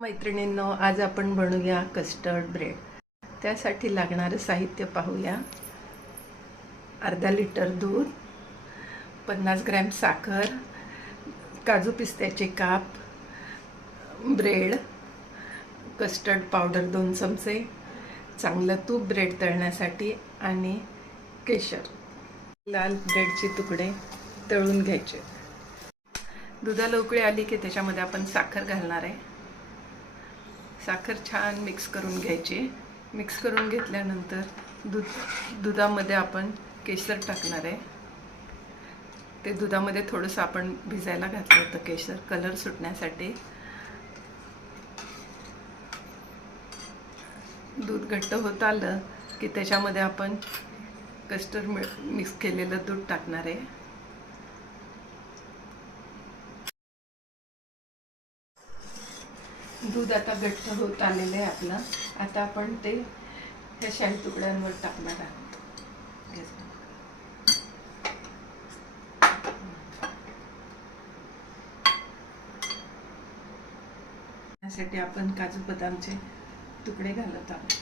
मैत्रिणींनो, आज आपण बनवूया कस्टर्ड ब्रेड. त्यासाठी लागणारं साहित्य पाहूया. अर्धा लिटर दूध, 50 ग्रॅम साखर, काजू पिस्त्याचे काप, ब्रेड, कस्टर्ड पावडर 2 चमचे, चांगलं तूप ब्रेड तळण्यासाठी आणि केशर. लाल ब्रेडचे तुकडे तळून घ्यायचे. दुधाला उकळी आली की त्याच्यामध्ये आपण साखर घालणार आहे. साखर छान मिक्स करून घ्यायची. मिक्स करून घेतल्यानंतर दुधामध्ये आपण केशर टाकणार आहे. ते दुधामध्ये थोडंसं आपण भिजायला घातलं होतं केशर कलर सुटण्यासाठी. दूध घट्ट होत आलं की त्याच्यामध्ये आपण कस्टर्ड मिक्स केलेलं दूध टाकणार आहे. दूध आता घट्ट होत आलेलं आहे आपलं. आता आपण ते ह्या शाही तुकड्यांवर टाकणार आहोत. त्यासाठी आपण काजू बदामचे तुकडे घालत आहोत.